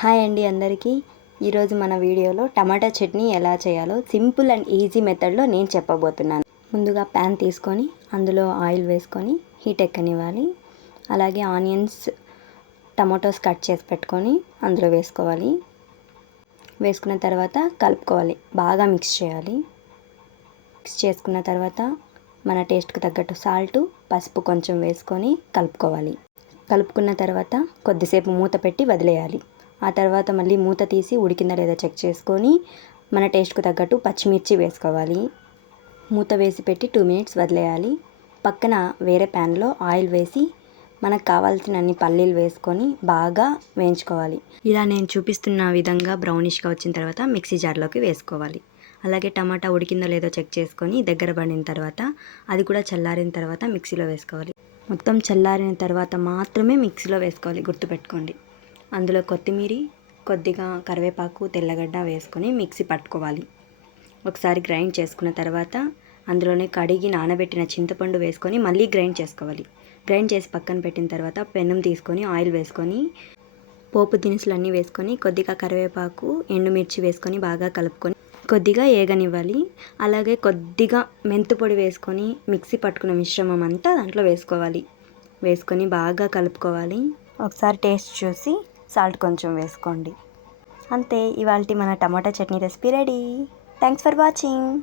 Hi అండి అందరికీ. ఈరోజు మన వీడియోలో టమాటా చట్నీ ఎలా చేయాలో సింపుల్ అండ్ ఈజీ మెథడ్లో నేను చెప్పబోతున్నాను. ముందుగా ప్యాన్ తీసుకొని అందులో ఆయిల్ వేసుకొని హీట్ ఎక్కనివ్వాలి. అలాగే ఆనియన్స్ టమాటోస్ కట్ చేసి పెట్టుకొని అందులో వేసుకోవాలి. వేసుకున్న తర్వాత కలుపుకోవాలి. బాగా మిక్స్ చేయాలి. మిక్స్ చేసుకున్న తర్వాత మన టేస్ట్కి తగ్గట్టు సాల్ట్ పసుపు కొంచెం వేసుకొని కలుపుకోవాలి. కలుపుకున్న తర్వాత కొద్దిసేపు మూత పెట్టి వదిలేయాలి. ఆ తర్వాత మళ్ళీ మూత తీసి ఉడికిందా లేదా చెక్ చేసుకొని మన టేస్ట్కు తగ్గట్టు పచ్చిమిర్చి వేసుకోవాలి. మూత వేసి పెట్టి టూ మినిట్స్ వదిలేయాలి. పక్కన వేరే ప్యాన్లో ఆయిల్ వేసి మనకు కావాల్సిన అన్ని పల్లీలు వేసుకొని బాగా వేయించుకోవాలి. ఇలా నేను చూపిస్తున్న విధంగా బ్రౌనిష్గా వచ్చిన తర్వాత మిక్సీ జార్లోకి వేసుకోవాలి. అలాగే టమాటా ఉడికిందో లేదో చెక్ చేసుకొని దగ్గర పడిన తర్వాత అది కూడా చల్లారిన తర్వాత మిక్సీలో వేసుకోవాలి. మొత్తం చల్లారిన తర్వాత మాత్రమే మిక్సీలో వేసుకోవాలి. గుర్తుపెట్టుకోండి. అందులో కొత్తిమీర కొద్దిగా కరివేపాకు తెల్లగడ్డ వేసుకొని మిక్సీ పట్టుకోవాలి. ఒకసారి గ్రైండ్ చేసుకున్న తర్వాత అందులోనే కడిగి నానబెట్టిన చింతపండు వేసుకొని మళ్ళీ గ్రైండ్ చేసుకోవాలి. గ్రైండ్ చేసి పక్కన పెట్టిన తర్వాత పెనం తీసుకొని ఆయిల్ వేసుకొని పోపు దినుసులు అన్నీ వేసుకొని కొద్దిగా కరివేపాకు ఎండుమిర్చి వేసుకొని బాగా కలుపుకొని కొద్దిగా ఏగనివ్వాలి. అలాగే కొద్దిగా మెంతుపొడి వేసుకొని మిక్సీ పట్టుకున్న మిశ్రమం అంతా దాంట్లో వేసుకోవాలి. వేసుకొని బాగా కలుపుకోవాలి. ఒకసారి టేస్ట్ చూసి సాల్ట్ కొంచెం వేసుకోండి. అంతే ఇవాళ మన టమాటా chutney recipe ready. Thanks for watching